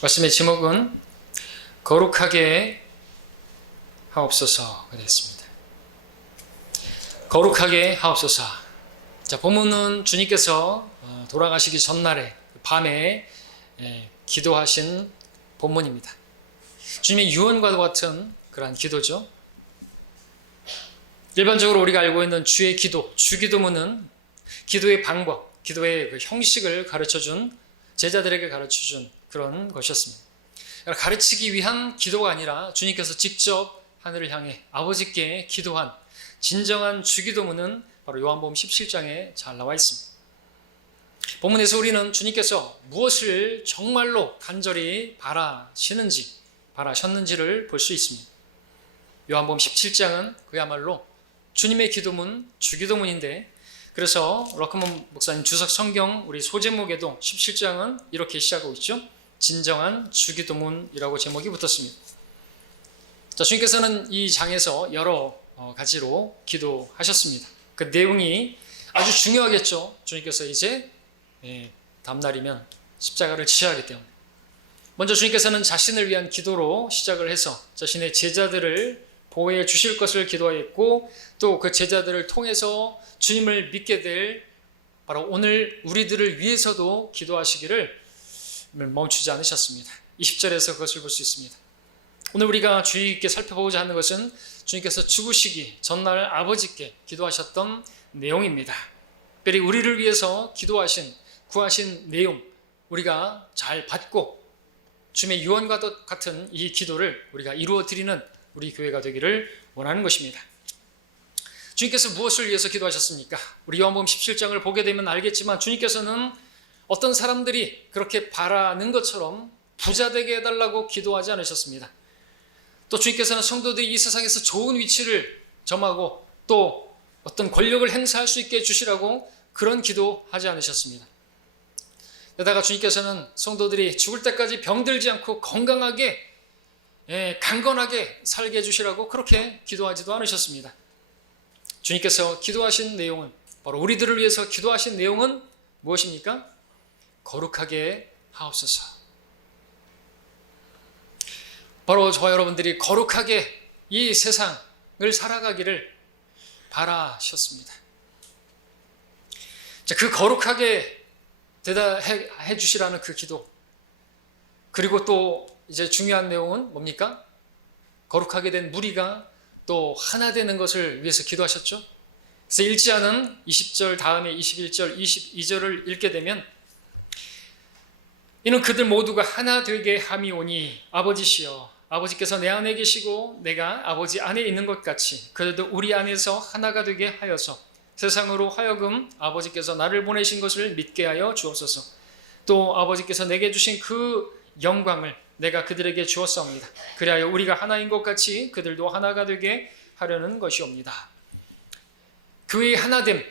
말씀의 제목은 거룩하게 하옵소서가 되었습니다. 거룩하게 하옵소서. 자, 본문은 주님께서 돌아가시기 전날에 밤에 기도하신 본문입니다. 주님의 유언과도 같은 그러한 기도죠. 일반적으로 우리가 알고 있는 주의 기도, 주기도문은 기도의 방법, 기도의 그 형식을 가르쳐준, 제자들에게 가르쳐준 그런 것이었습니다. 가르치기 위한 기도가 아니라 주님께서 직접 하늘을 향해 아버지께 기도한 진정한 주기도문은 바로 요한복음 17장에 잘 나와 있습니다. 본문에서 우리는 주님께서 무엇을 정말로 간절히 바라셨는지를 볼 수 있습니다. 요한복음 17장은 그야말로 주님의 기도문, 주기도문인데, 그래서 러크먼 목사님 주석 성경 우리 소제목에도 17장은 이렇게 시작하고 있죠. 진정한 주기도문이라고 제목이 붙었습니다. 자, 주님께서는 이 장에서 여러 가지로 기도하셨습니다. 그 내용이 아주 중요하겠죠. 주님께서 이제 다음날이면 십자가를 지셔야 하기 때문에. 먼저 주님께서는 자신을 위한 기도로 시작을 해서 자신의 제자들을 보호해 주실 것을 기도하였고, 또 그 제자들을 통해서 주님을 믿게 될 바로 오늘 우리들을 위해서도 기도하시기를 멈추지 않으셨습니다. 20절에서 그것을 볼 수 있습니다. 오늘 우리가 주의 깊게 살펴보고자 하는 것은 주님께서 죽으시기 전날 아버지께 기도하셨던 내용입니다. 특별히 우리를 위해서 구하신 내용, 우리가 잘 받고 주님의 유언과 같은 이 기도를 우리가 이루어 드리는 우리 교회가 되기를 원하는 것입니다. 주님께서 무엇을 위해서 기도하셨습니까? 우리 요한복음 17장을 보게 되면 알겠지만 주님께서는 어떤 사람들이 그렇게 바라는 것처럼 부자 되게 해달라고 기도하지 않으셨습니다. 또 주님께서는 성도들이 이 세상에서 좋은 위치를 점하고 또 어떤 권력을 행사할 수 있게 해주시라고 그런 기도하지 않으셨습니다. 게다가 주님께서는 성도들이 죽을 때까지 병들지 않고 건강하게 강건하게 살게 해주시라고 그렇게 기도하지도 않으셨습니다. 주님께서 기도하신 내용은, 바로 우리들을 위해서 기도하신 내용은 무엇입니까? 거룩하게 하옵소서. 바로 저와 여러분들이 거룩하게 이 세상을 살아가기를 바라셨습니다. 자, 그 거룩하게 대답해 주시라는 그 기도, 그리고 또 이제 중요한 내용은 뭡니까? 거룩하게 된 무리가 또 하나 되는 것을 위해서 기도하셨죠. 그래서 일지하는 20절 다음에 21절, 22절을 읽게 되면, 이는 그들 모두가 하나 되게 함이오니 아버지시여, 아버지께서 내 안에 계시고 내가 아버지 안에 있는 것 같이 그들도 우리 안에서 하나가 되게 하여서 세상으로 하여금 아버지께서 나를 보내신 것을 믿게 하여 주옵소서. 또 아버지께서 내게 주신 그 영광을 내가 그들에게 주었사옵니다. 그리하여 우리가 하나인 것 같이 그들도 하나가 되게 하려는 것이옵니다. 교회의 하나됨,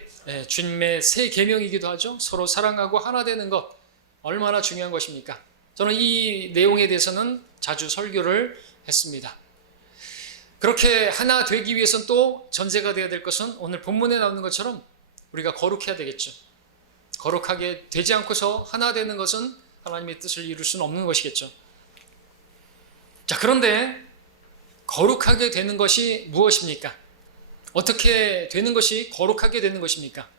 주님의 새 계명이기도 하죠. 서로 사랑하고 하나 되는 것, 얼마나 중요한 것입니까? 저는 이 내용에 대해서는 자주 설교를 했습니다. 그렇게 하나 되기 위해서는 또 전제가 되어야 될 것은 오늘 본문에 나오는 것처럼 우리가 거룩해야 되겠죠. 거룩하게 되지 않고서 하나 되는 것은 하나님의 뜻을 이룰 수는 없는 것이겠죠. 자, 그런데 거룩하게 되는 것이 무엇입니까? 어떻게 되는 것이 거룩하게 되는 것입니까?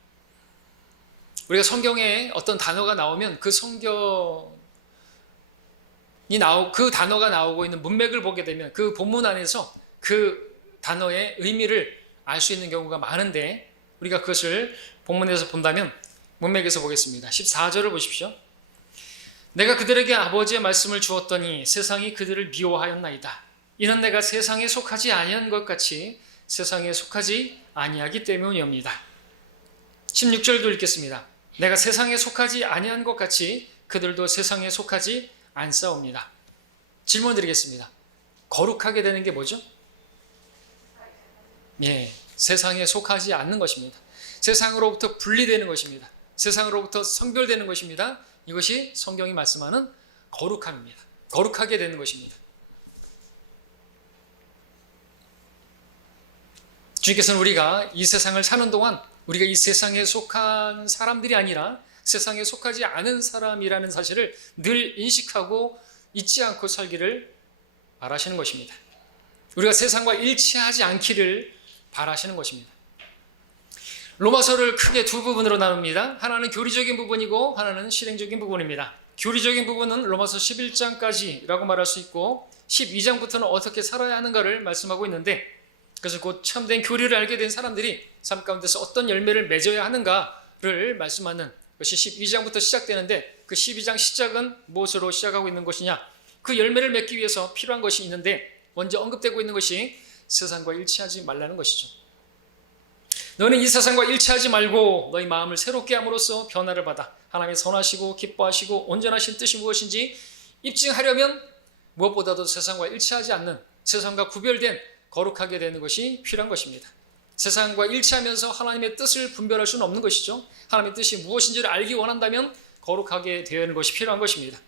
우리가 성경에 어떤 단어가 나오면 그 그 단어가 나오고 있는 문맥을 보게 되면 그 본문 안에서 그 단어의 의미를 알 수 있는 경우가 많은데, 우리가 그것을 본문에서 본다면 문맥에서 보겠습니다. 14절을 보십시오. 내가 그들에게 아버지의 말씀을 주었더니 세상이 그들을 미워하였나이다. 이는 내가 세상에 속하지 아니한 것 같이 세상에 속하지 아니하기 때문이옵니다. 16절도 읽겠습니다. 내가 세상에 속하지 아니한 것 같이 그들도 세상에 속하지 않사옵니다. 질문 드리겠습니다. 거룩하게 되는 게 뭐죠? 세상에 속하지 않는 것입니다. 세상으로부터 분리되는 것입니다. 세상으로부터 성별되는 것입니다. 이것이 성경이 말씀하는 거룩함입니다. 거룩하게 되는 것입니다. 주님께서는 우리가 이 세상을 사는 동안 우리가 이 세상에 속한 사람들이 아니라 세상에 속하지 않은 사람이라는 사실을 늘 인식하고 잊지 않고 살기를 바라시는 것입니다. 우리가 세상과 일치하지 않기를 바라시는 것입니다. 로마서를 크게 두 부분으로 나눕니다. 하나는 교리적인 부분이고 하나는 실행적인 부분입니다. 교리적인 부분은 로마서 11장까지라고 말할 수 있고 12장부터는 어떻게 살아야 하는가를 말씀하고 있는데, 그래서 곧 참된 교리를 알게 된 사람들이 삶 가운데서 어떤 열매를 맺어야 하는가를 말씀하는 것이 12장부터 시작되는데, 그 12장 시작은 무엇으로 시작하고 있는 것이냐, 그 열매를 맺기 위해서 필요한 것이 있는데 먼저 언급되고 있는 것이 세상과 일치하지 말라는 것이죠. 너는 이 세상과 일치하지 말고 너희 마음을 새롭게 함으로써 변화를 받아 하나님의 선하시고 기뻐하시고 온전하신 뜻이 무엇인지 입증하려면 무엇보다도 세상과 일치하지 않는, 세상과 구별된 거룩하게 되는 것이 필요한 것입니다. 세상과 일치하면서 하나님의 뜻을 분별할 수는 없는 것이죠. 하나님의 뜻이 무엇인지를 알기 원한다면 거룩하게 되는 것이 필요한 것입니다.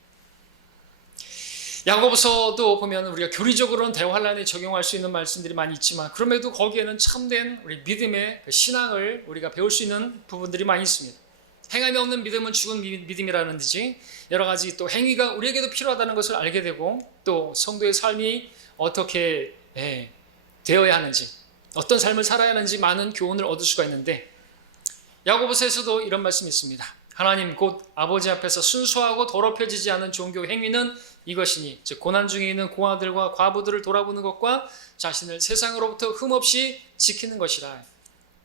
야고보서도 보면 우리가 교리적으로는 대환란에 적용할 수 있는 말씀들이 많이 있지만, 그럼에도 거기에는 참된 우리 믿음의 신앙을 우리가 배울 수 있는 부분들이 많이 있습니다. 행함이 없는 믿음은 죽은 믿음이라는 듯이 여러 가지 또 행위가 우리에게도 필요하다는 것을 알게 되고, 또 성도의 삶이 어떻게 되어야 하는지, 어떤 삶을 살아야 하는지 많은 교훈을 얻을 수가 있는데, 야고보서에서도 이런 말씀이 있습니다. 하나님 곧 아버지 앞에서 순수하고 더럽혀지지 않은 종교 행위는 이것이니, 즉 고난 중에 있는 고아들과 과부들을 돌아보는 것과 자신을 세상으로부터 흠없이 지키는 것이라.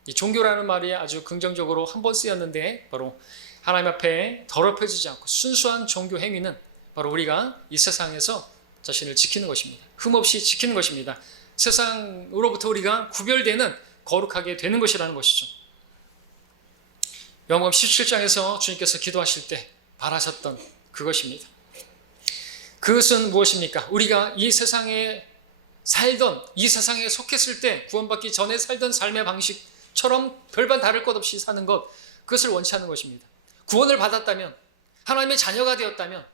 이 종교라는 말이 아주 긍정적으로 한 번 쓰였는데, 바로 하나님 앞에 더럽혀지지 않고 순수한 종교 행위는 바로 우리가 이 세상에서 자신을 지키는 것입니다. 흠없이 지키는 것입니다. 세상으로부터 우리가 구별되는, 거룩하게 되는 것이라는 것이죠. 요한복음 17장에서 주님께서 기도하실 때 바라셨던 그것입니다. 그것은 무엇입니까? 우리가 이 세상에 살던, 이 세상에 속했을 때 구원받기 전에 살던 삶의 방식처럼 별반 다를 것 없이 사는 것, 그것을 원치 않는 것입니다. 구원을 받았다면, 하나님의 자녀가 되었다면,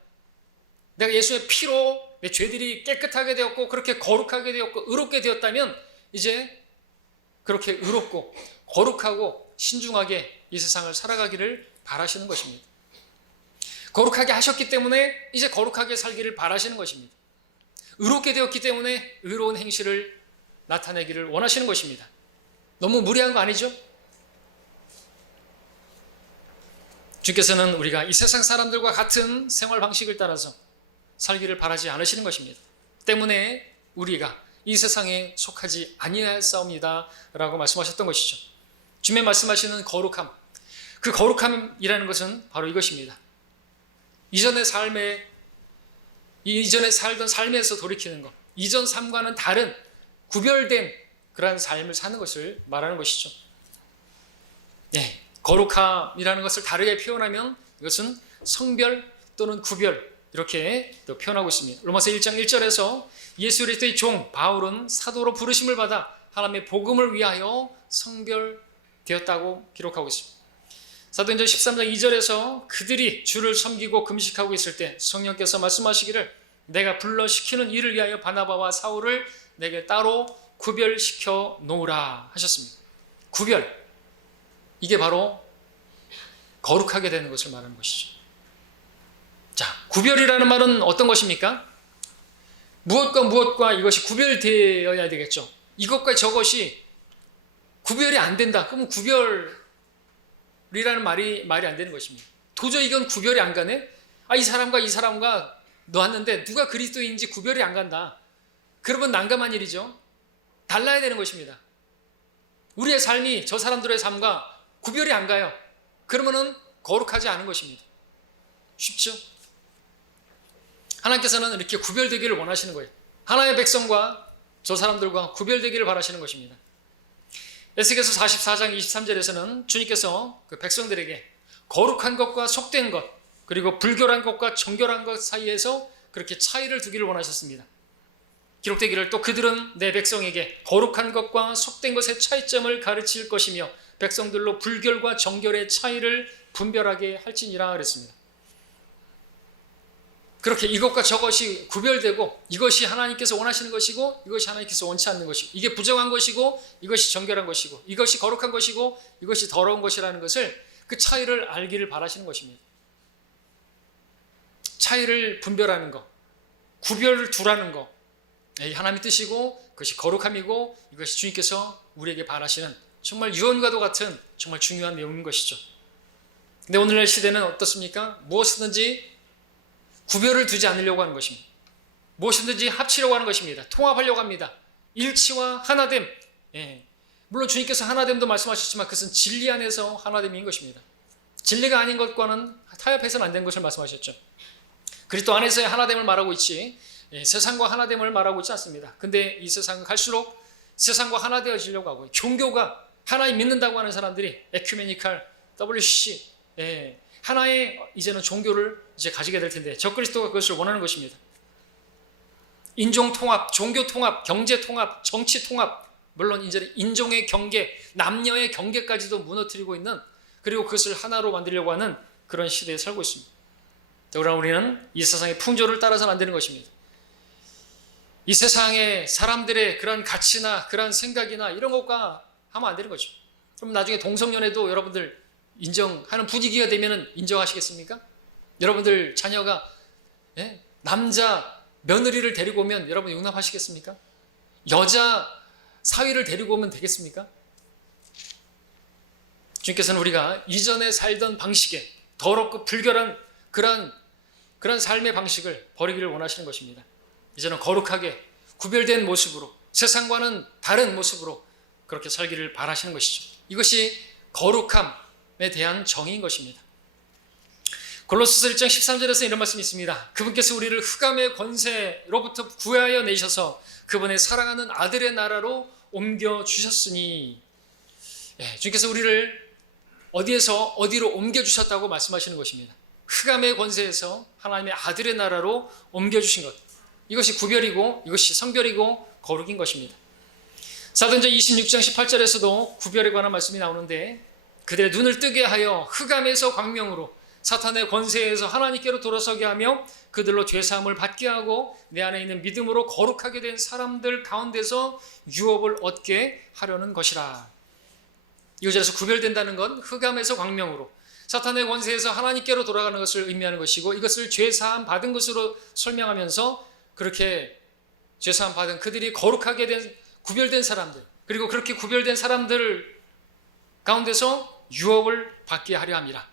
내가 예수의 피로 내 죄들이 깨끗하게 되었고 그렇게 거룩하게 되었고 의롭게 되었다면, 이제 그렇게 의롭고 거룩하고 신중하게 이 세상을 살아가기를 바라시는 것입니다. 거룩하게 하셨기 때문에 이제 거룩하게 살기를 바라시는 것입니다. 의롭게 되었기 때문에 의로운 행실을 나타내기를 원하시는 것입니다. 너무 무리한 거 아니죠? 주께서는 우리가 이 세상 사람들과 같은 생활 방식을 따라서 살기를 바라지 않으시는 것입니다. 때문에 우리가 이 세상에 속하지 아니하였사옵니다 라고 말씀하셨던 것이죠. 주님의 말씀하시는 거룩함, 그 거룩함이라는 것은 바로 이것입니다. 이전에 살던 삶에서 돌이키는 것, 이전 삶과는 다른 구별된 그러한 삶을 사는 것을 말하는 것이죠. 거룩함이라는 것을 다르게 표현하면 이것은 성별 또는 구별, 이렇게 또 표현하고 있습니다. 로마서 1장 1절에서 예수 그리스도의 종 바울은 사도로 부르심을 받아 하나님의 복음을 위하여 성별되었다고 기록하고 있습니다. 사도행전 13장 2절에서 그들이 주를 섬기고 금식하고 있을 때 성령께서 말씀하시기를 내가 불러시키는 일을 위하여 바나바와 사울을 내게 따로 구별시켜 놓으라 하셨습니다. 구별, 이게 바로 거룩하게 되는 것을 말하는 것이죠. 자, 구별이라는 말은 어떤 것입니까? 무엇과 이것이 구별되어야 되겠죠. 이것과 저것이 구별이 안 된다. 그러면 구별이라는 말이 안 되는 것입니다. 도저히 이건 구별이 안 가네? 이 사람과 놓았는데 누가 그리스도인지 구별이 안 간다. 그러면 난감한 일이죠. 달라야 되는 것입니다. 우리의 삶이 저 사람들의 삶과 구별이 안 가요. 그러면은 거룩하지 않은 것입니다. 쉽죠? 하나님께서는 이렇게 구별되기를 원하시는 거예요. 하나님의 백성과 저 사람들과 구별되기를 바라시는 것입니다. 에스겔서 44장 23절에서는 주님께서 그 백성들에게 거룩한 것과 속된 것, 그리고 불결한 것과 정결한 것 사이에서 그렇게 차이를 두기를 원하셨습니다. 기록되기를 또 그들은 내 백성에게 거룩한 것과 속된 것의 차이점을 가르칠 것이며 백성들로 불결과 정결의 차이를 분별하게 할지니라 그랬습니다. 그렇게 이것과 저것이 구별되고 이것이 하나님께서 원하시는 것이고 이것이 하나님께서 원치 않는 것이고 이게 부정한 것이고 이것이 정결한 것이고 이것이 거룩한 것이고 이것이 더러운 것이라는 것을 그 차이를 알기를 바라시는 것입니다. 차이를 분별하는 것, 구별을 두라는 거. 하나님의 뜻이고 그것이 거룩함이고 이것이 주님께서 우리에게 바라시는 정말 유언과도 같은 정말 중요한 내용인 것이죠. 근데 오늘날 시대는 어떻습니까? 무엇이든지 구별을 두지 않으려고 하는 것입니다. 무엇이든지 합치려고 하는 것입니다. 통합하려고 합니다. 일치와 하나됨. 물론 주님께서 하나됨도 말씀하셨지만 그것은 진리 안에서 하나됨인 것입니다. 진리가 아닌 것과는 타협해서는 안 되는 것을 말씀하셨죠. 그리스도 안에서의 하나됨을 말하고 있지 세상과 하나됨을 말하고 있지 않습니다. 근데 이 세상은 갈수록 세상과 하나 되어지려고 하고 종교가 하나님 믿는다고 하는 사람들이 에큐메니칼, WCC 하나의 이제는 종교를 이제 가지게 될 텐데 적그리스도가 그것을 원하는 것입니다. 인종 통합, 종교 통합, 경제 통합, 정치 통합, 물론 이제 인종의 경계, 남녀의 경계까지도 무너뜨리고 있는 그리고 그것을 하나로 만들려고 하는 그런 시대에 살고 있습니다. 그러나 우리는 이 세상의 풍조를 따라서는 안 되는 것입니다. 이 세상의 사람들의 그런 가치나 그런 생각이나 이런 것과 하면 안 되는 거죠. 그럼 나중에 동성연애도 여러분들 인정하는 분위기가 되면 인정하시겠습니까? 여러분들 자녀가 남자 며느리를 데리고 오면 여러분 용납하시겠습니까? 여자 사위를 데리고 오면 되겠습니까? 주님께서는 우리가 이전에 살던 방식에 더럽고 불결한 그런 삶의 방식을 버리기를 원하시는 것입니다. 이제는 거룩하게 구별된 모습으로 세상과는 다른 모습으로 그렇게 살기를 바라시는 것이죠. 이것이 거룩함에 대한 정의인 것입니다. 골로새서 1장 13절에서 이런 말씀이 있습니다. 그분께서 우리를 흑암의 권세로부터 구하여 내셔서 그분의 사랑하는 아들의 나라로 옮겨주셨으니 주님께서 우리를 어디에서 어디로 옮겨주셨다고 말씀하시는 것입니다. 흑암의 권세에서 하나님의 아들의 나라로 옮겨주신 것, 이것이 구별이고 이것이 성별이고 거룩인 것입니다. 사도행전 26장 18절에서도 구별에 관한 말씀이 나오는데 그들의 눈을 뜨게 하여 흑암에서 광명으로 사탄의 권세에서 하나님께로 돌아서게 하며 그들로 죄사함을 받게 하고 내 안에 있는 믿음으로 거룩하게 된 사람들 가운데서 유업을 얻게 하려는 것이라. 이 구절에서 구별된다는 건 흑암에서 광명으로 사탄의 권세에서 하나님께로 돌아가는 것을 의미하는 것이고 이것을 죄사함 받은 것으로 설명하면서 그렇게 죄사함 받은 그들이 거룩하게 된 구별된 사람들 그리고 그렇게 구별된 사람들 가운데서 유업을 받게 하려 함이라.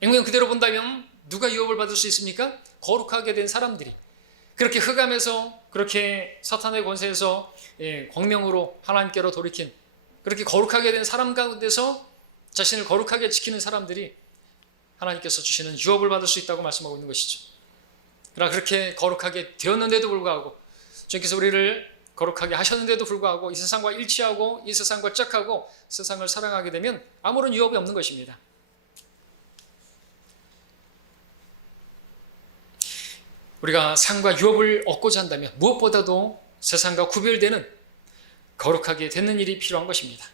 액면 그대로 본다면 누가 유업을 받을 수 있습니까? 거룩하게 된 사람들이 그렇게 흑암에서 그렇게 사탄의 권세에서 광명으로 하나님께로 돌이킨 그렇게 거룩하게 된 사람 가운데서 자신을 거룩하게 지키는 사람들이 하나님께서 주시는 유업을 받을 수 있다고 말씀하고 있는 것이죠. 그러나 그렇게 거룩하게 되었는데도 불구하고 주님께서 우리를 거룩하게 하셨는데도 불구하고 이 세상과 일치하고 이 세상과 짝하고 세상을 사랑하게 되면 아무런 유업이 없는 것입니다. 우리가 상과 유업을 얻고자 한다면 무엇보다도 세상과 구별되는 거룩하게 되는 일이 필요한 것입니다.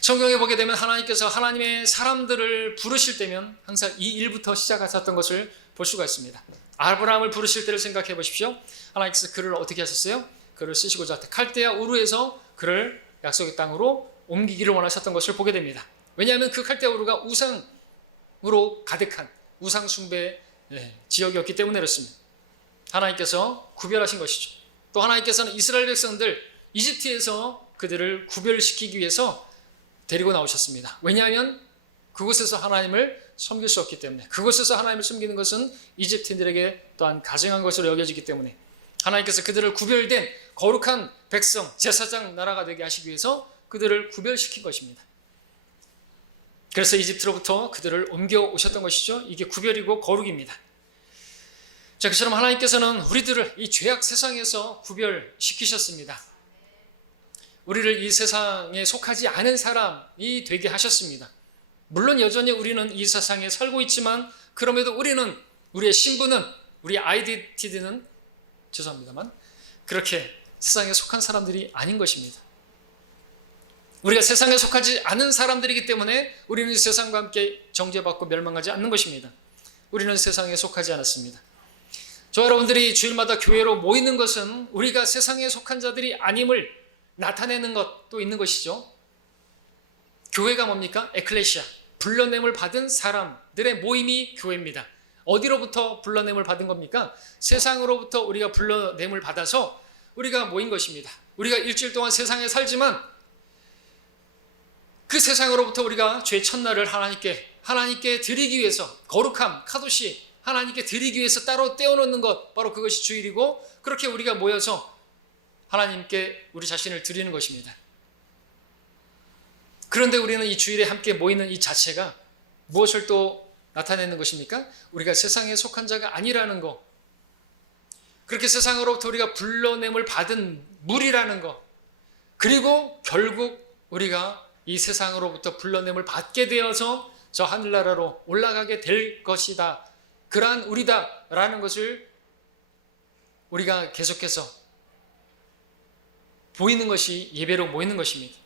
성경에 보게 되면 하나님께서 하나님의 사람들을 부르실 때면 항상 이 일부터 시작하셨던 것을 볼 수가 있습니다. 아브라함을 부르실 때를 생각해 보십시오. 하나님께서 그를 어떻게 하셨어요? 그를 쓰시고자 칼데아 우르에서 그를 약속의 땅으로 옮기기를 원하셨던 것을 보게 됩니다. 왜냐하면 그 칼데아 우르가 우상으로 가득한 우상 숭배 지역이었기 때문에 그렇습니다. 하나님께서 구별하신 것이죠. 또 하나님께서는 이스라엘 백성들 이집트에서 그들을 구별시키기 위해서 데리고 나오셨습니다. 왜냐하면 그곳에서 하나님을 섬길 수 없기 때문에 그곳에서 하나님을 섬기는 것은 이집트인들에게 또한 가증한 것으로 여겨지기 때문에 하나님께서 그들을 구별된 거룩한 백성 제사장 나라가 되게 하시기 위해서 그들을 구별시킨 것입니다. 그래서 이집트로부터 그들을 옮겨 오셨던 것이죠. 이게 구별이고 거룩입니다. 자, 그처럼 하나님께서는 우리들을 이 죄악 세상에서 구별시키셨습니다. 우리를 이 세상에 속하지 않은 사람이 되게 하셨습니다. 물론 여전히 우리는 이 세상에 살고 있지만 그럼에도 우리는 우리의 신분은 우리의 아이덴티티는 죄송합니다만 그렇게 세상에 속한 사람들이 아닌 것입니다. 우리가 세상에 속하지 않은 사람들이기 때문에 우리는 세상과 함께 정죄받고 멸망하지 않는 것입니다. 우리는 세상에 속하지 않았습니다. 저 여러분들이 주일마다 교회로 모이는 것은 우리가 세상에 속한 자들이 아님을 나타내는 것도 있는 것이죠. 교회가 뭡니까? 에클레시아, 불러냄을 받은 사람들의 모임이 교회입니다. 어디로부터 불러냄을 받은 겁니까? 세상으로부터 우리가 불러냄을 받아서 우리가 모인 것입니다. 우리가 일주일 동안 세상에 살지만 그 세상으로부터 우리가 죄 첫날을 하나님께 드리기 위해서, 거룩함, 카도시, 하나님께 드리기 위해서 따로 떼어놓는 것, 바로 그것이 주일이고, 그렇게 우리가 모여서 하나님께 우리 자신을 드리는 것입니다. 그런데 우리는 이 주일에 함께 모이는 이 자체가 무엇을 또 나타내는 것입니까? 우리가 세상에 속한 자가 아니라는 것, 그렇게 세상으로부터 우리가 불러냄을 받은 물이라는 것, 그리고 결국 우리가 이 세상으로부터 불러냄을 받게 되어서 저 하늘나라로 올라가게 될 것이다, 그러한 우리다라는 것을 우리가 계속해서 보이는 것이 예배로 모이는 것입니다.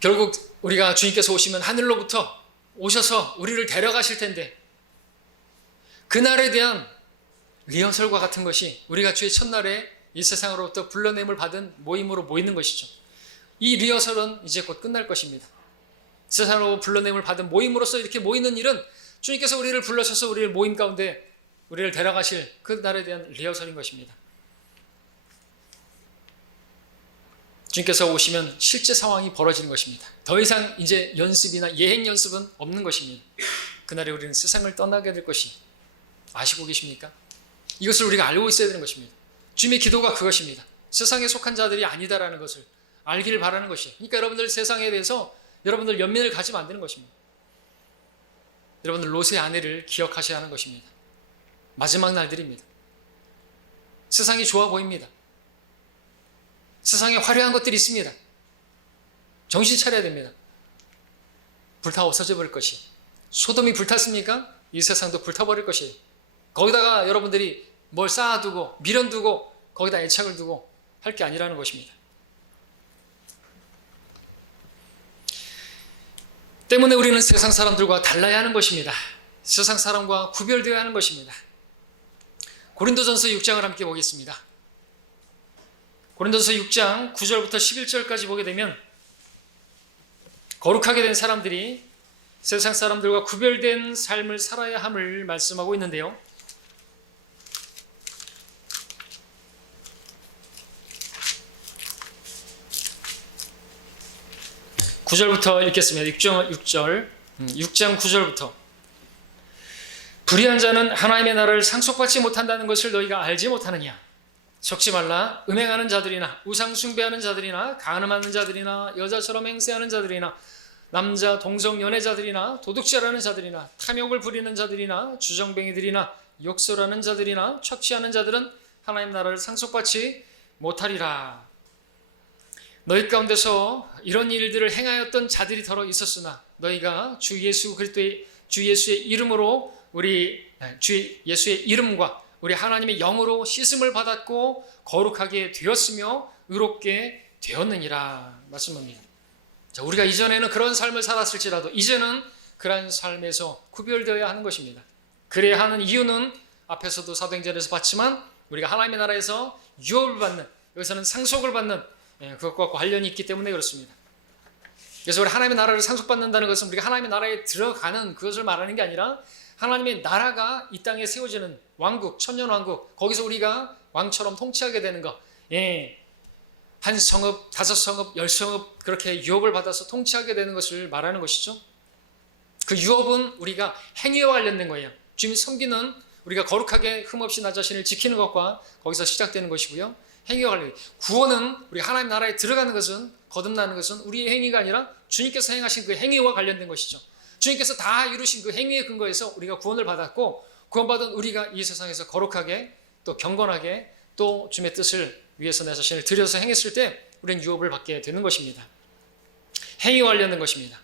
결국 우리가 주님께서 오시면 하늘로부터 오셔서 우리를 데려가실 텐데, 그날에 대한 리허설과 같은 것이 우리가 주의 첫날에 이 세상으로부터 불러냄을 받은 모임으로 모이는 것이죠. 이 리허설은 이제 곧 끝날 것입니다. 세상으로 불러냄을 받은 모임으로서 이렇게 모이는 일은 주님께서 우리를 불러셔서 우리를 모임 가운데 우리를 데려가실 그 날에 대한 리허설인 것입니다. 주님께서 오시면 실제 상황이 벌어지는 것입니다. 더 이상 이제 연습이나 예행 연습은 없는 것입니다. 그날에 우리는 세상을 떠나게 될 것이 아시고 계십니까? 이것을 우리가 알고 있어야 되는 것입니다. 주님의 기도가 그것입니다. 세상에 속한 자들이 아니다라는 것을 알기를 바라는 것이에요. 그러니까 여러분들 세상에 대해서 여러분들 연민을 가지면 안 되는 것입니다. 여러분들 롯의 아내를 기억하셔야 하는 것입니다. 마지막 날들입니다. 세상이 좋아 보입니다. 세상에 화려한 것들이 있습니다. 정신 차려야 됩니다. 불타 없어져 버릴 것이, 소돔이 불탔습니까? 이 세상도 불타버릴 것이에요. 거기다가 여러분들이 뭘 쌓아두고 미련두고 거기다 애착을 두고 할 게 아니라는 것입니다. 때문에 우리는 세상 사람들과 달라야 하는 것입니다. 세상 사람과 구별되어야 하는 것입니다. 고린도전서 6장을 함께 보겠습니다. 고린도전서 6장 9절부터 11절까지 보게 되면 거룩하게 된 사람들이 세상 사람들과 구별된 삶을 살아야 함을 말씀하고 있는데요. 9절부터 읽겠습니다. 6장 9절부터. 불의한 자는 하나님의 나라를 상속받지 못한다는 것을 너희가 알지 못하느냐? 속지 말라. 음행하는 자들이나 우상 숭배하는 자들이나 간음하는 자들이나 여자처럼 행세하는 자들이나 남자 동성 연애자들이나 도둑질하는 자들이나 탐욕을 부리는 자들이나 주정뱅이들이나 욕설하는 자들이나 착취하는 자들은 하나님 나라를 상속받지 못하리라. 너희 가운데서 이런 일들을 행하였던 자들이 더러 있었으나 너희가 주 예수의 이름으로 주 예수의 이름과 우리 하나님의 영으로 씻음을 받았고 거룩하게 되었으며 의롭게 되었느니라 말씀합니다. 자, 우리가 이전에는 그런 삶을 살았을지라도 이제는 그러한 삶에서 구별되어야 하는 것입니다. 그래야 하는 이유는 앞에서도 사도행전에서 봤지만 우리가 하나님의 나라에서 유업을 받는, 여기서는 상속을 받는 그것과 관련이 있기 때문에 그렇습니다. 그래서 우리 하나님의 나라를 상속받는다는 것은 우리가 하나님의 나라에 들어가는 그것을 말하는 게 아니라 하나님의 나라가 이 땅에 세워지는 왕국, 천년왕국, 거기서 우리가 왕처럼 통치하게 되는 것, 한 성읍, 5성읍, 10성읍 그렇게 유업을 받아서 통치하게 되는 것을 말하는 것이죠. 그 유업은 우리가 행위와 관련된 거예요. 주님 섬기는 우리가 거룩하게 흠없이 나 자신을 지키는 것과 거기서 시작되는 것이고요. 행위와 관련, 구원은 우리 하나님 나라에 들어가는 것은, 거듭나는 것은 우리의 행위가 아니라 주님께서 행하신 그 행위와 관련된 것이죠. 주님께서 다 이루신 그 행위에 근거해서 우리가 구원을 받았고, 구원받은 우리가 이 세상에서 거룩하게 또 경건하게 또 주님의 뜻을 위해서 내 자신을 들여서 행했을 때 우리는 유업을 받게 되는 것입니다. 행위와 관련된 것입니다.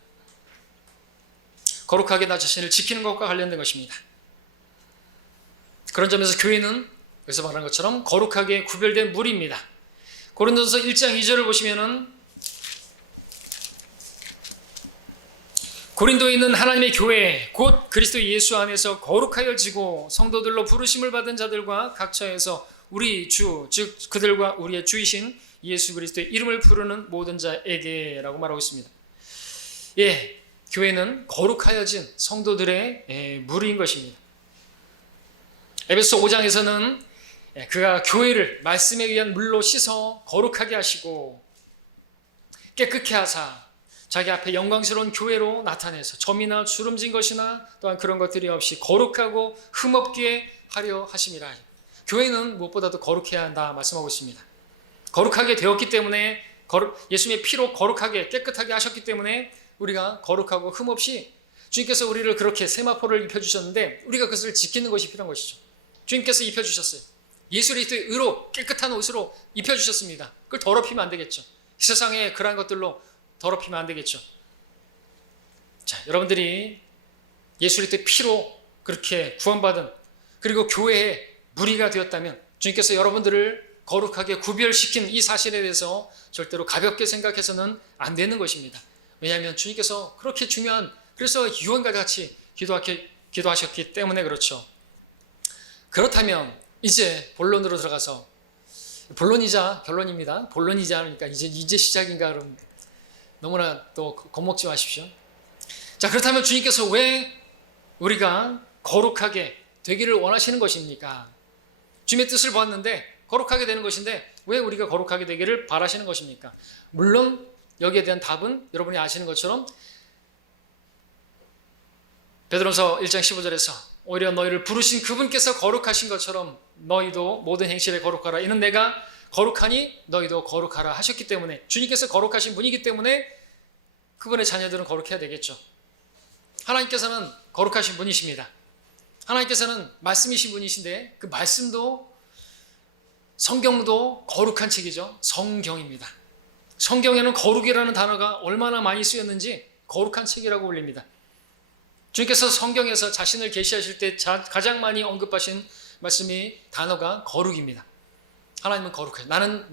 거룩하게 나 자신을 지키는 것과 관련된 것입니다. 그런 점에서 교회는 여기서 말한 것처럼 거룩하게 구별된 무리입니다. 고린도전서 1장 2절을 보시면은 고린도에 있는 하나님의 교회 곧 그리스도 예수 안에서 거룩하여지고 성도들로 부르심을 받은 자들과 각처에서 우리 주, 즉 그들과 우리의 주이신 예수 그리스도의 이름을 부르는 모든 자에게라고 말하고 있습니다. 교회는 거룩하여진 성도들의 무리인 것입니다. 에베소 5장에서는 그가 교회를 말씀에 의한 물로 씻어 거룩하게 하시고 깨끗게 하사 자기 앞에 영광스러운 교회로 나타내서 점이나 주름진 것이나 또한 그런 것들이 없이 거룩하고 흠없게 하려 하심이라. 교회는 무엇보다도 거룩해야 한다 말씀하고 있습니다. 거룩하게 되었기 때문에 예수님의 피로 거룩하게 깨끗하게 하셨기 때문에 우리가 거룩하고 흠없이 주님께서 우리를 그렇게 세마포를 입혀주셨는데 우리가 그것을 지키는 것이 필요한 것이죠. 주님께서 입혀주셨어요. 예수 그리스도의 의로 깨끗한 옷으로 입혀주셨습니다. 그걸 더럽히면 안 되겠죠. 세상에 그러한 것들로 더럽히면 안 되겠죠. 자, 여러분들이 예수 그리스도의 피로 그렇게 구원받은 그리고 교회의 무리가 되었다면 주님께서 여러분들을 거룩하게 구별시킨 이 사실에 대해서 절대로 가볍게 생각해서는 안 되는 것입니다. 왜냐하면 주님께서 그렇게 중요한, 그래서 유언과 같이 기도하셨기 때문에 그렇죠. 그렇다면 이제 본론으로 들어가서, 본론이자 결론입니다. 본론이자 하니까 이제 시작인가 그럼 너무나 또 겁먹지 마십시오. 자, 그렇다면 주님께서 왜 우리가 거룩하게 되기를 원하시는 것입니까? 주님의 뜻을 보았는데 거룩하게 되는 것인데 왜 우리가 거룩하게 되기를 바라시는 것입니까? 물론 여기에 대한 답은 여러분이 아시는 것처럼 베드로서 1장 15절에서 오히려 너희를 부르신 그분께서 거룩하신 것처럼 너희도 모든 행실에 거룩하라. 이는 내가 거룩하니 너희도 거룩하라 하셨기 때문에, 주님께서 거룩하신 분이기 때문에 그분의 자녀들은 거룩해야 되겠죠. 하나님께서는 거룩하신 분이십니다. 하나님께서는 말씀이신 분이신데 그 말씀도, 성경도 거룩한 책이죠. 성경입니다. 성경에는 거룩이라는 단어가 얼마나 많이 쓰였는지 거룩한 책이라고 불립니다. 주님께서 성경에서 자신을 계시하실 때 가장 많이 언급하신 말씀이 단어가 거룩입니다. 하나님은 거룩해. 나는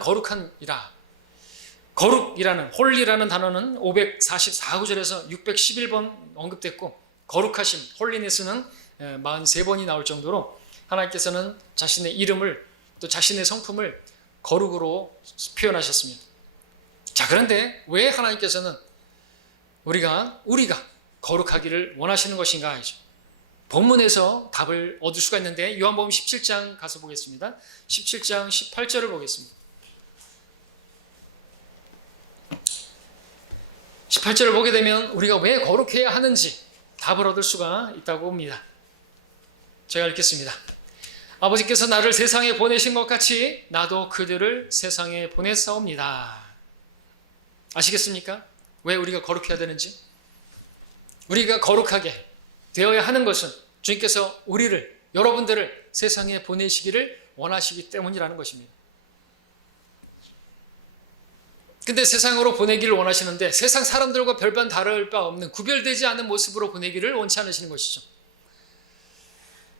거룩한 이라. 거룩이라는, 홀리라는 단어는 544구절에서 611번 언급됐고, 거룩하심, 홀리네스는 43번이 나올 정도로 하나님께서는 자신의 이름을, 또 자신의 성품을 거룩으로 표현하셨습니다. 자, 그런데 왜 하나님께서는 우리가 거룩하기를 원하시는 것인가 하죠. 본문에서 답을 얻을 수가 있는데 요한복음 17장 가서 보겠습니다. 17장 18절을 보겠습니다. 18절을 보게 되면 우리가 왜 거룩해야 하는지 답을 얻을 수가 있다고 봅니다. 제가 읽겠습니다. 아버지께서 나를 세상에 보내신 것 같이 나도 그들을 세상에 보냈사옵니다. 아시겠습니까? 왜 우리가 거룩해야 되는지? 우리가 거룩하게 되어야 하는 것은 주님께서 우리를, 여러분들을 세상에 보내시기를 원하시기 때문이라는 것입니다. 근데 세상으로 보내기를 원하시는데 세상 사람들과 별반 다를 바 없는, 구별되지 않은 모습으로 보내기를 원치 않으시는 것이죠.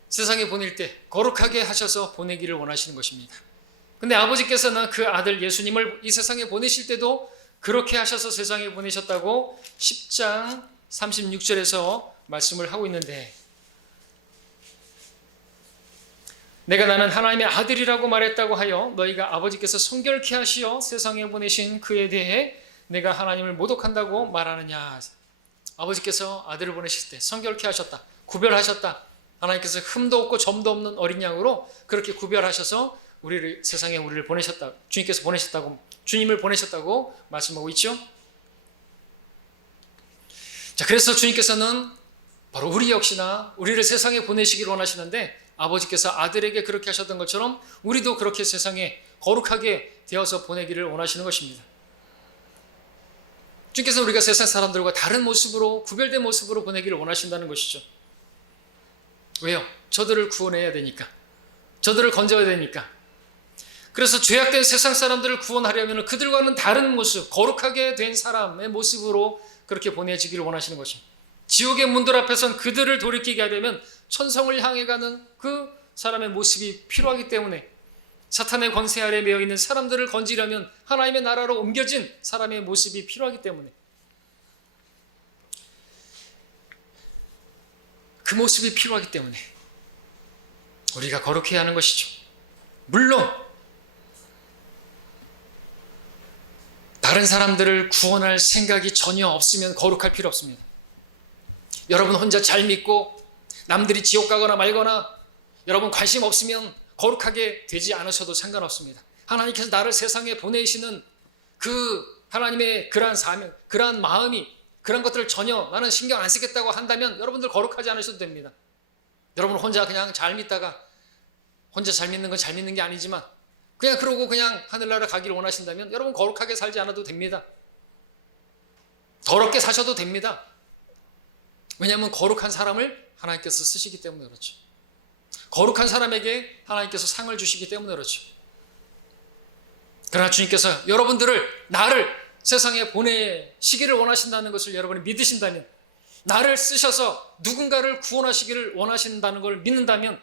세상에 보낼 때 거룩하게 하셔서 보내기를 원하시는 것입니다. 근데 아버지께서는 그 아들 예수님을 이 세상에 보내실 때도 그렇게 하셔서 세상에 보내셨다고 10장 36절에서 말씀을 하고 있는데, 내가 나는 하나님의 아들이라고 말했다고 하여 너희가 아버지께서 성결케 하시어 세상에 보내신 그에 대해 내가 하나님을 모독한다고 말하느냐. 아버지께서 아들을 보내실 때 성결케 하셨다, 구별하셨다. 하나님께서 흠도 없고 점도 없는 어린 양으로 그렇게 구별하셔서 세상에 우리를 보내셨다, 주님께서 보내셨다고, 주님을 보내셨다고 말씀하고 있죠. 자, 그래서 주님께서는 바로 우리 역시나 우리를 세상에 보내시기를 원하시는데, 아버지께서 아들에게 그렇게 하셨던 것처럼 우리도 그렇게 세상에 거룩하게 되어서 보내기를 원하시는 것입니다. 주님께서 우리가 세상 사람들과 다른 모습으로, 구별된 모습으로 보내기를 원하신다는 것이죠. 왜요? 저들을 구원해야 되니까, 저들을 건져야 되니까. 그래서 죄악된 세상 사람들을 구원하려면 그들과는 다른 모습, 거룩하게 된 사람의 모습으로 그렇게 보내지기를 원하시는 것입니다. 지옥의 문들 앞에선 그들을 돌이키게 하려면 천성을 향해 가는 그 사람의 모습이 필요하기 때문에, 사탄의 권세 아래 매여 있는 사람들을 건지려면 하나님의 나라로 옮겨진 사람의 모습이 필요하기 때문에, 그 모습이 필요하기 때문에 우리가 거룩해야 하는 것이죠. 물론 다른 사람들을 구원할 생각이 전혀 없으면 거룩할 필요 없습니다. 여러분 혼자 잘 믿고 남들이 지옥 가거나 말거나 여러분 관심 없으면 거룩하게 되지 않으셔도 상관없습니다. 하나님께서 나를 세상에 보내시는 그 하나님의 그러한 사명, 그러한 마음이, 그런 것들을 전혀 나는 신경 안 쓰겠다고 한다면 여러분들 거룩하지 않으셔도 됩니다. 여러분 혼자 그냥 잘 믿다가, 혼자 잘 믿는 건 잘 믿는 게 아니지만 그냥 그러고 그냥 하늘나라 가기를 원하신다면 여러분 거룩하게 살지 않아도 됩니다. 더럽게 사셔도 됩니다. 왜냐하면 거룩한 사람을 하나님께서 쓰시기 때문에 그렇죠. 거룩한 사람에게 하나님께서 상을 주시기 때문에 그렇죠. 그러나 주님께서 여러분들을, 나를 세상에 보내시기를 원하신다는 것을 여러분이 믿으신다면, 나를 쓰셔서 누군가를 구원하시기를 원하신다는 걸 믿는다면,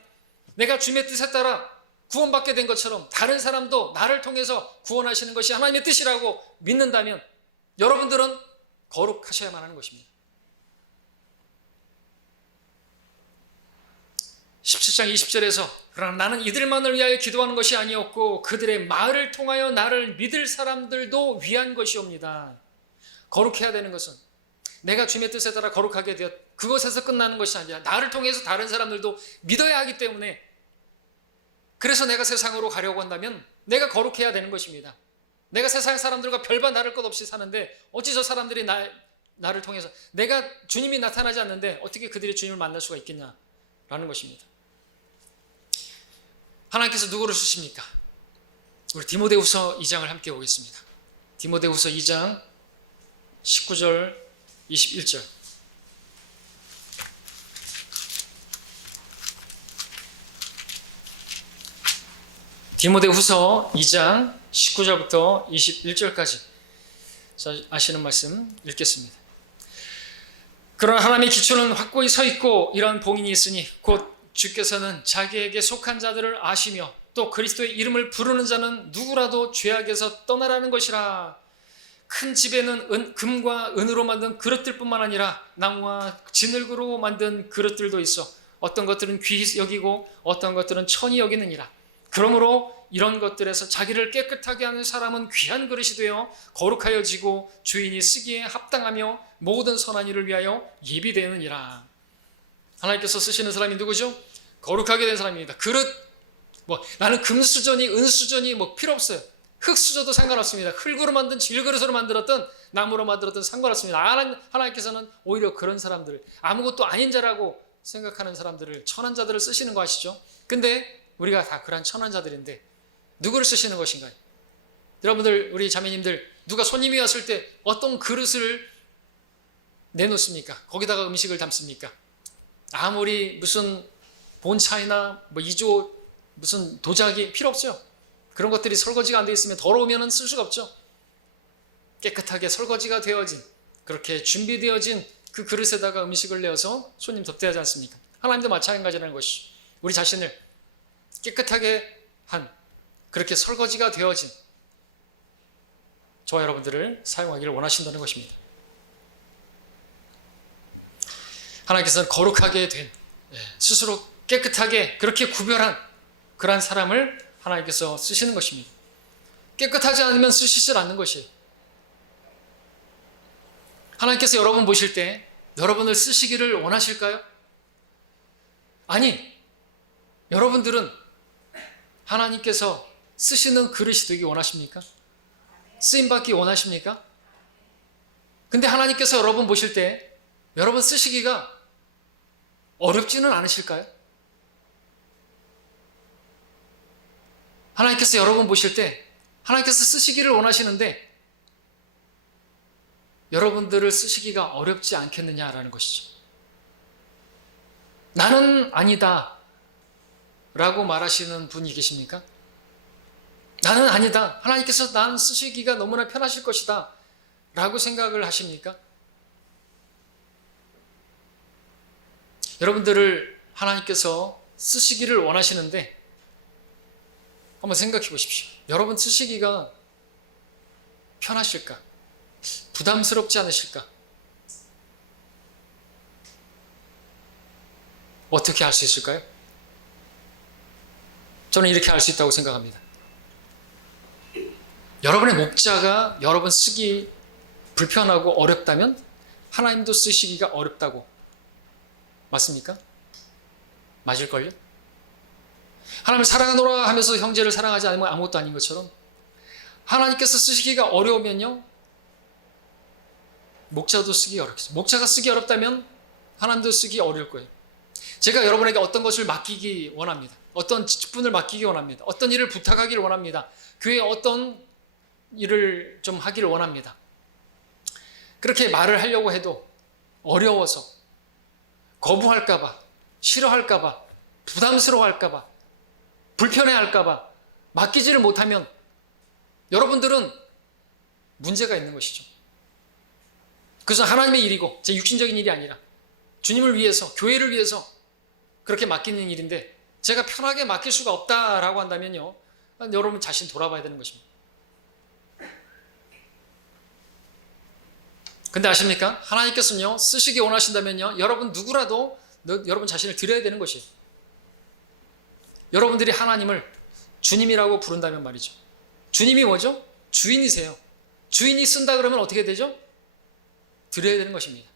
내가 주님의 뜻에 따라 구원받게 된 것처럼 다른 사람도 나를 통해서 구원하시는 것이 하나님의 뜻이라고 믿는다면 여러분들은 거룩하셔야만 하는 것입니다. 17장 20절에서 그러나 나는 이들만을 위하여 기도하는 것이 아니었고 그들의 말을 통하여 나를 믿을 사람들도 위한 것이옵니다. 거룩해야 되는 것은 내가 주님의 뜻에 따라 거룩하게 되었, 그것에서 끝나는 것이 아니라 나를 통해서 다른 사람들도 믿어야 하기 때문에, 그래서 내가 세상으로 가려고 한다면 내가 거룩해야 되는 것입니다. 내가 세상 사람들과 별반 다를 것 없이 사는데 어찌 저 사람들이 나를 통해서, 내가 주님이 나타나지 않는데 어떻게 그들이 주님을 만날 수가 있겠냐라는 것입니다. 하나님께서 누구를 쓰십니까? 우리 디모데후서 2장을 함께 보겠습니다. 디모데후서 2장 19절 21절. 디모데후서 2장 19절부터 21절까지 아시는 말씀 읽겠습니다. 그러나 하나님의 기초는 확고히 서 있고 이러한 봉인이 있으니 곧 주께서는 자기에게 속한 자들을 아시며 또 그리스도의 이름을 부르는 자는 누구라도 죄악에서 떠나라는 것이라. 큰 집에는 금과 은으로 만든 그릇들뿐만 아니라 나무와 진흙으로 만든 그릇들도 있어 어떤 것들은 귀히 여기고 어떤 것들은 천히 여기느니라. 그러므로 이런 것들에서 자기를 깨끗하게 하는 사람은 귀한 그릇이 되어 거룩하여지고 주인이 쓰기에 합당하며 모든 선한 일을 위하여 예비되느니라. 하나님께서 쓰시는 사람이 누구죠? 거룩하게 된 사람입니다. 그릇, 나는 금수저니 은수저니 필요 없어요. 흙수저도 상관없습니다. 흙으로 만든 질그릇으로 만들었던 나무로 만들었던 상관없습니다. 하나님께서는 오히려 그런 사람들, 아무것도 아닌 자라고 생각하는 사람들을, 천한 자들을 쓰시는 거 아시죠? 근데 우리가 다 그런 천한 자들인데 누구를 쓰시는 것인가요? 여러분들, 우리 자매님들, 누가 손님이 왔을 때 어떤 그릇을 내놓습니까? 거기다가 음식을 담습니까? 아무리 무슨 본차이나 2조 무슨 도자기 필요 없어요. 그런 것들이 설거지가 안 되어 있으면 더러우면 쓸 수가 없죠. 깨끗하게 설거지가 되어진, 그렇게 준비되어진 그 그릇에다가 음식을 내어서 손님 접대하지 않습니까? 하나님도 마찬가지라는 것이죠. 우리 자신을 깨끗하게 한, 그렇게 설거지가 되어진 저와 여러분들을 사용하기를 원하신다는 것입니다. 하나님께서는 거룩하게 된, 스스로 깨끗하게 그렇게 구별한 그러한 사람을 하나님께서 쓰시는 것입니다. 깨끗하지 않으면 쓰시질 않는 것이에요. 하나님께서 여러분 보실 때 여러분을 쓰시기를 원하실까요? 아니, 여러분들은 하나님께서 쓰시는 그릇이 되기 원하십니까? 쓰임받기 원하십니까? 근데 하나님께서 여러분 보실 때 여러분 쓰시기가 어렵지는 않으실까요? 하나님께서 여러분 보실 때 하나님께서 쓰시기를 원하시는데 여러분들을 쓰시기가 어렵지 않겠느냐라는 것이죠. 나는 아니다 라고 말하시는 분이 계십니까? 나는 아니다. 하나님께서 나는 쓰시기가 너무나 편하실 것이다 라고 생각을 하십니까? 여러분들을 하나님께서 쓰시기를 원하시는데 한번 생각해 보십시오. 여러분 쓰시기가 편하실까? 부담스럽지 않으실까? 어떻게 할 수 있을까요? 저는 이렇게 할 수 있다고 생각합니다. 여러분의 목자가 여러분 쓰기 불편하고 어렵다면 하나님도 쓰시기가 어렵다고. 맞습니까? 맞을걸요? 하나님을 사랑하노라 하면서 형제를 사랑하지 않으면 아무것도 아닌 것처럼 하나님께서 쓰시기가 어려우면요, 목자도 쓰기 어렵겠어요. 목자가 쓰기 어렵다면 하나님도 쓰기 어려울 거예요. 제가 여러분에게 어떤 것을 맡기기 원합니다. 어떤 직분을 맡기기 원합니다. 어떤 일을 부탁하기를 원합니다. 교회에 어떤 일을 좀 하기를 원합니다. 그렇게 말을 하려고 해도 어려워서 거부할까봐, 싫어할까봐, 부담스러워할까봐, 불편해할까봐 맡기지를 못하면 여러분들은 문제가 있는 것이죠. 그래서 하나님의 일이고 제 육신적인 일이 아니라 주님을 위해서, 교회를 위해서 그렇게 맡기는 일인데 제가 편하게 맡길 수가 없다라고 한다면요, 여러분 자신 돌아봐야 되는 것입니다. 근데 아십니까? 하나님께서는요, 쓰시기 원하신다면요, 여러분 누구라도 여러분 자신을 드려야 되는 것이에요. 여러분들이 하나님을 주님이라고 부른다면 말이죠. 주님이 뭐죠? 주인이세요. 주인이 쓴다 그러면 어떻게 되죠? 드려야 되는 것입니다.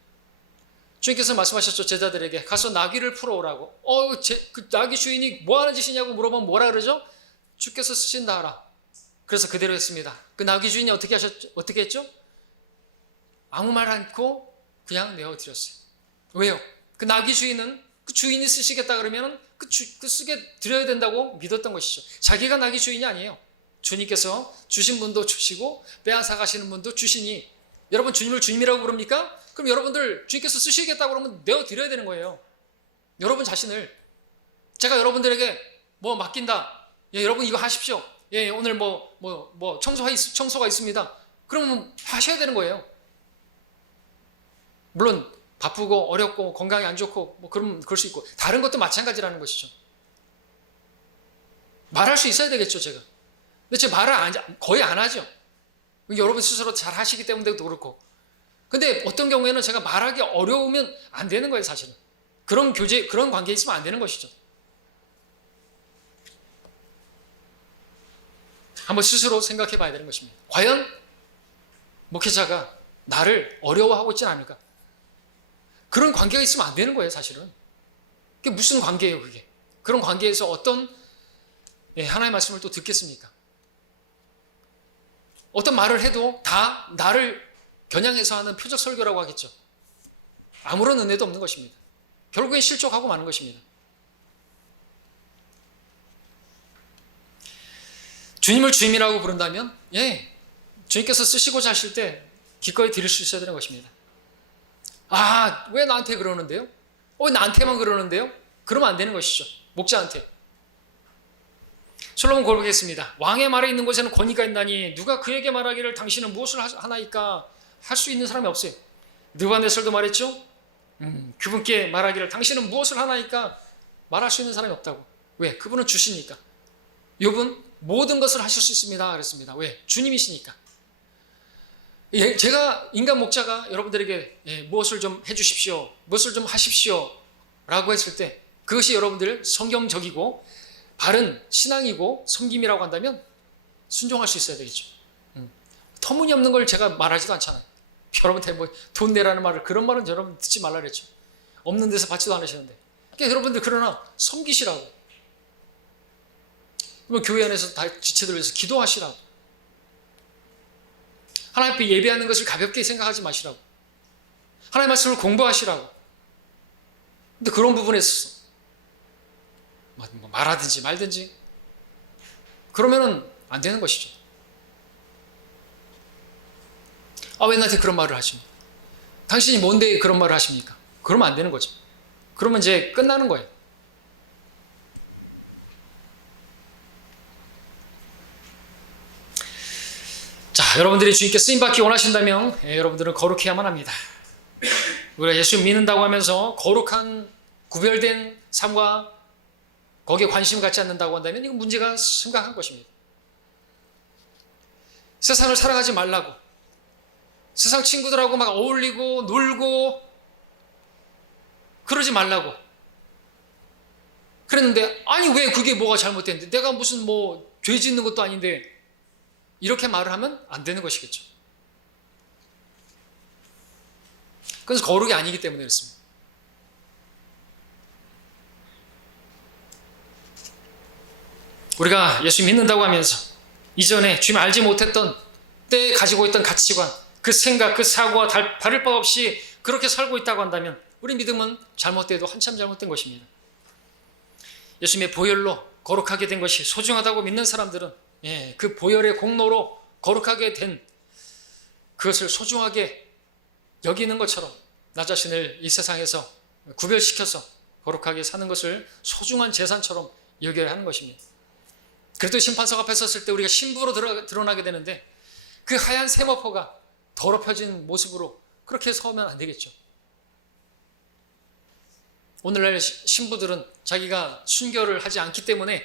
주님께서 말씀하셨죠. 제자들에게 가서 나귀를 풀어오라고. 그 나귀 주인이 뭐 하는 짓이냐고 물어보면 뭐라 그러죠? 주께서 쓰신다 하라. 그래서 그대로 했습니다. 그 나귀 주인이 어떻게 했죠? 아무 말 않고 그냥 내어드렸어요. 왜요? 그 나귀 주인은 그 주인이 쓰시겠다 그러면 그 쓰게 드려야 된다고 믿었던 것이죠. 자기가 나귀 주인이 아니에요. 주님께서 주신 분도 주시고 빼앗아 가시는 분도 주시니, 여러분 주님을 주님이라고 부릅니까? 그럼 여러분들 주님께서 쓰시겠다고 그러면 내어드려야 되는 거예요. 여러분 자신을. 제가 여러분들에게 뭐 맡긴다. 예, 여러분 이거 하십시오. 예, 오늘 청소가 있습니다. 그러면 하셔야 되는 거예요. 물론 바쁘고 어렵고 건강이 안 좋고 그러면 그럴 수 있고 다른 것도 마찬가지라는 것이죠. 말할 수 있어야 되겠죠, 제가. 근데 제가 말을 거의 안 하죠. 여러분 스스로 잘 하시기 때문에도 그렇고. 근데 어떤 경우에는 제가 말하기 어려우면 안 되는 거예요, 사실은. 그런 관계에 있으면 안 되는 것이죠. 한번 스스로 생각해 봐야 되는 것입니다. 과연 목회자가 나를 어려워하고 있지 않을까? 그런 관계가 있으면 안 되는 거예요, 사실은. 그게 무슨 관계예요, 그게? 그런 관계에서 어떤 하나님의 말씀을 또 듣겠습니까? 어떤 말을 해도 다 나를 겨냥해서 하는 표적 설교라고 하겠죠. 아무런 은혜도 없는 것입니다. 결국엔 실족하고 마는 것입니다. 주님을 주님이라고 부른다면 주님께서 쓰시고자 하실 때 기꺼이 드릴 수 있어야 되는 것입니다. 왜 나한테 그러는데요? 왜 나한테만 그러는데요? 그러면 안 되는 것이죠. 목자한테. 솔로몬 고백했습니다. 왕의 말에 있는 곳에는 권위가 있나니 누가 그에게 말하기를 당신은 무엇을 하나이까 할 수 있는 사람이 없어요. 느부갓네살도 말했죠. 그분께 말하기를 당신은 무엇을 하나이까 말할 수 있는 사람이 없다고. 왜? 그분은 주시니까. 욥은 모든 것을 하실 수 있습니다 그랬습니다. 왜? 주님이시니까. 제가 인간 목자가 여러분들에게 무엇을 좀 해주십시오, 무엇을 좀 하십시오 라고 했을 때 그것이 여러분들 성경적이고 바른 신앙이고 섬김이라고 한다면 순종할 수 있어야 되겠죠. 터무니없는 걸 제가 말하지도 않잖아요. 여러분한테 돈 내라는 말을, 그런 말은 여러분 듣지 말라 그랬죠. 없는 데서 받지도 않으시는데. 그러니까 여러분들 그러나 섬기시라고. 교회 안에서 다 지체들 위해서 기도하시라고. 하나님 앞에 예배하는 것을 가볍게 생각하지 마시라고. 하나님의 말씀을 공부하시라고. 근데 그런 부분에 있어서 말하든지 말든지 그러면은 안 되는 것이죠. 왜 나한테 그런 말을 하십니까? 당신이 뭔데 그런 말을 하십니까? 그러면 안 되는 거죠. 그러면 이제 끝나는 거예요. 자, 여러분들이 주님께 쓰임받기 원하신다면 여러분들은 거룩해야만 합니다. 우리가 예수 믿는다고 하면서 거룩한 구별된 삶과 거기에 관심 갖지 않는다고 한다면 이건 문제가 심각한 것입니다. 세상을 살아가지 말라고, 세상 친구들하고 막 어울리고 놀고 그러지 말라고 그랬는데, 아니 왜 그게 뭐가 잘못됐는데, 내가 무슨 죄 짓는 것도 아닌데 이렇게 말을 하면 안 되는 것이겠죠. 그건 거룩이 아니기 때문에 그렇습니다. 우리가 예수 믿는다고 하면서 이전에 주님 알지 못했던 때에 가지고 있던 가치관, 그 생각, 그 사고와 다를 바 없이 그렇게 살고 있다고 한다면 우리 믿음은 잘못돼도 한참 잘못된 것입니다. 예수님의 보혈로 거룩하게 된 것이 소중하다고 믿는 사람들은 그 보혈의 공로로 거룩하게 된 그것을 소중하게 여기는 것처럼 나 자신을 이 세상에서 구별시켜서 거룩하게 사는 것을 소중한 재산처럼 여겨야 하는 것입니다. 그래도 심판석 앞에 섰을 때 우리가 신부로 드러나게 되는데 그 하얀 세마포가 더럽혀진 모습으로 그렇게 서면 안 되겠죠. 오늘날 신부들은 자기가 순결을 하지 않기 때문에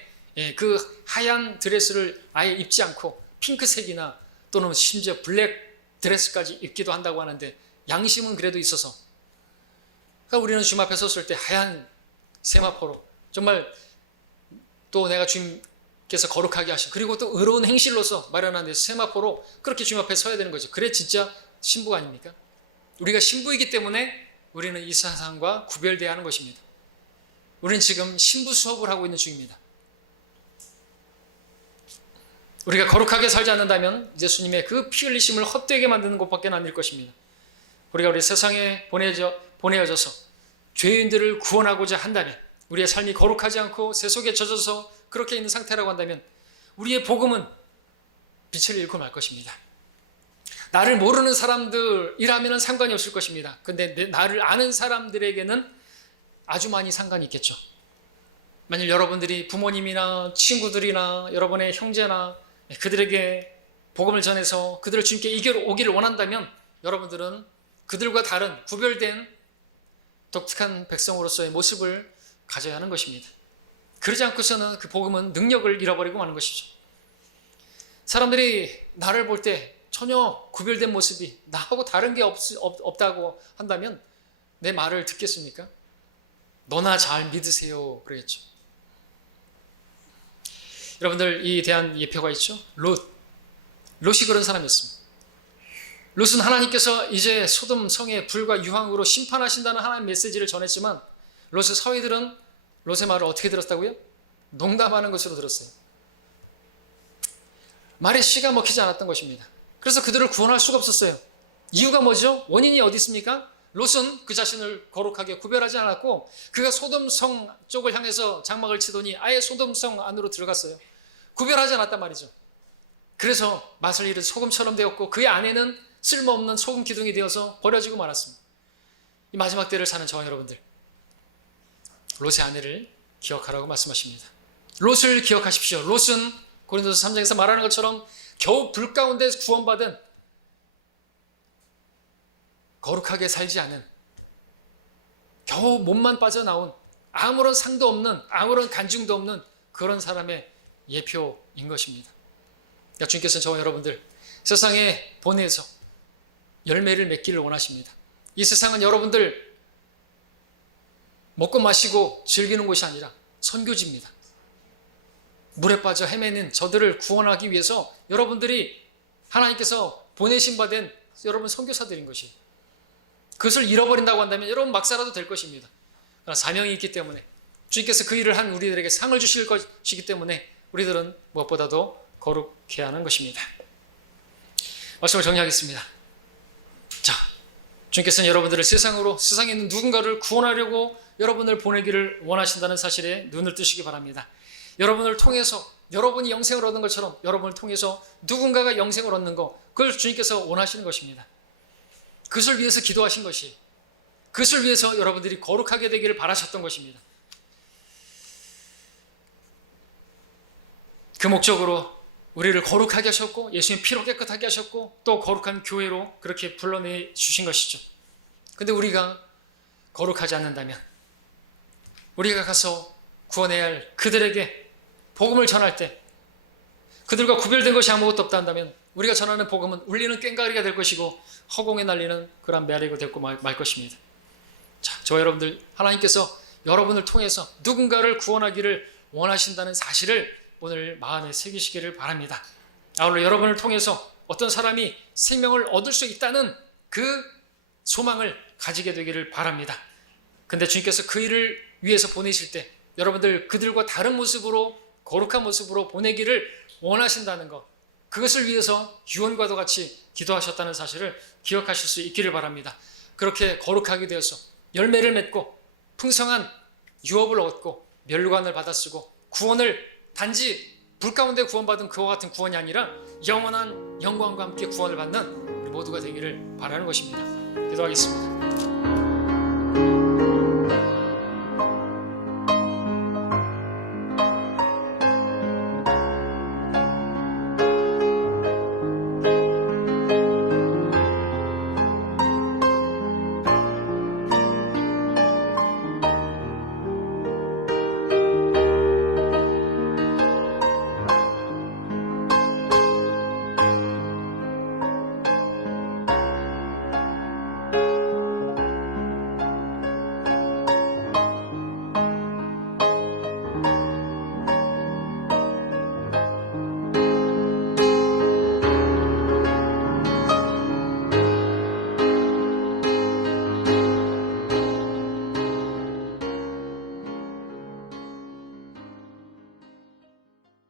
그 하얀 드레스를 아예 입지 않고 핑크색이나 또는 심지어 블랙 드레스까지 입기도 한다고 하는데 양심은 그래도 있어서 그러니까 우리는 주님 앞에 섰을 때 하얀 세마포로 정말 또 내가 주님께서 거룩하게 하신 그리고 또 의로운 행실로서 마련한 세마포로 그렇게 주님 앞에 서야 되는 거죠. 그래 진짜 신부가 아닙니까? 우리가 신부이기 때문에 우리는 이 세상과 구별되어야 하는 것입니다. 우리는 지금 신부 수업을 하고 있는 중입니다. 우리가 거룩하게 살지 않는다면 예수님의 그 피 흘리심을 헛되게 만드는 것밖에 안 될 것입니다. 우리가 우리 세상에 보내어져서 죄인들을 구원하고자 한다면 우리의 삶이 거룩하지 않고 세속에 젖어서 그렇게 있는 상태라고 한다면 우리의 복음은 빛을 잃고 말 것입니다. 나를 모르는 사람들이라면 상관이 없을 것입니다. 근데 나를 아는 사람들에게는 아주 많이 상관이 있겠죠. 만일 여러분들이 부모님이나 친구들이나 여러분의 형제나 그들에게 복음을 전해서 그들을 주님께 이끌어오기를 원한다면 여러분들은 그들과 다른 구별된 독특한 백성으로서의 모습을 가져야 하는 것입니다. 그러지 않고서는 그 복음은 능력을 잃어버리고 마는 것이죠. 사람들이 나를 볼 때 전혀 구별된 모습이 나하고 다른 게 없다고 한다면 내 말을 듣겠습니까? 너나 잘 믿으세요 그러겠죠. 여러분들 이 대한 예표가 있죠. 롯이 그런 사람이었습니다. 롯은 하나님께서 이제 소돔 성의 불과 유황으로 심판하신다는 하나님의 메시지를 전했지만 롯의 사위들은 롯의 말을 어떻게 들었다고요? 농담하는 것으로 들었어요. 말에 씨가 먹히지 않았던 것입니다. 그래서 그들을 구원할 수가 없었어요. 이유가 뭐죠? 원인이 어디 있습니까? 롯은 그 자신을 거룩하게 구별하지 않았고 그가 소돔성 쪽을 향해서 장막을 치더니 아예 소돔성 안으로 들어갔어요. 구별하지 않았단 말이죠. 그래서 맛을 잃은 소금처럼 되었고 그의 아내는 쓸모없는 소금 기둥이 되어서 버려지고 말았습니다. 이 마지막 때를 사는 저와 여러분들, 롯의 아내를 기억하라고 말씀하십니다. 롯을 기억하십시오. 롯은 고린도서 3장에서 말하는 것처럼 겨우 불 가운데 구원받은 거룩하게 살지 않은 겨우 몸만 빠져나온 아무런 상도 없는 아무런 간증도 없는 그런 사람의 예표인 것입니다. 그러니까 주님께서는 저와 여러분들 세상에 보내서 열매를 맺기를 원하십니다. 이 세상은 여러분들 먹고 마시고 즐기는 곳이 아니라 선교지입니다. 물에 빠져 헤매는 저들을 구원하기 위해서 여러분들이 하나님께서 보내신 바 된 여러분 선교사들인 것이 그것을 잃어버린다고 한다면 여러분 막 살아도 될 것입니다. 그러나 사명이 있기 때문에 주님께서 그 일을 한 우리들에게 상을 주실 것이기 때문에 우리들은 무엇보다도 거룩해야 하는 것입니다. 말씀을 정리하겠습니다. 자, 주님께서는 여러분들을 세상에 있는 누군가를 구원하려고 여러분을 보내기를 원하신다는 사실에 눈을 뜨시기 바랍니다. 여러분을 통해서 여러분이 영생을 얻는 것처럼 여러분을 통해서 누군가가 영생을 얻는 것, 그걸 주님께서 원하시는 것입니다. 그것을 위해서 기도하신 것이, 그것을 위해서 여러분들이 거룩하게 되기를 바라셨던 것입니다. 그 목적으로 우리를 거룩하게 하셨고 예수님 피로 깨끗하게 하셨고 또 거룩한 교회로 그렇게 불러내 주신 것이죠. 근데 우리가 거룩하지 않는다면 우리가 가서 구원해야 할 그들에게 복음을 전할 때 그들과 구별된 것이 아무것도 없다 한다면 우리가 전하는 복음은 울리는 꽹과리가 될 것이고 허공에 날리는 그런 메아리가 되고 말 것입니다. 자, 저와 여러분들, 하나님께서 여러분을 통해서 누군가를 구원하기를 원하신다는 사실을 오늘 마음에 새기시기를 바랍니다. 아울러 여러분을 통해서 어떤 사람이 생명을 얻을 수 있다는 그 소망을 가지게 되기를 바랍니다. 근데 주님께서 그 일을 위해서 보내실 때 여러분들 그들과 다른 모습으로, 거룩한 모습으로 보내기를 원하신다는 것, 그것을 위해서 유언과도 같이 기도하셨다는 사실을 기억하실 수 있기를 바랍니다. 그렇게 거룩하게 되어서 열매를 맺고 풍성한 유업을 얻고 멸류관을 받아 쓰고 구원을 단지 불 가운데 구원받은 그와 같은 구원이 아니라 영원한 영광과 함께 구원을 받는 우리 모두가 되기를 바라는 것입니다. 기도하겠습니다.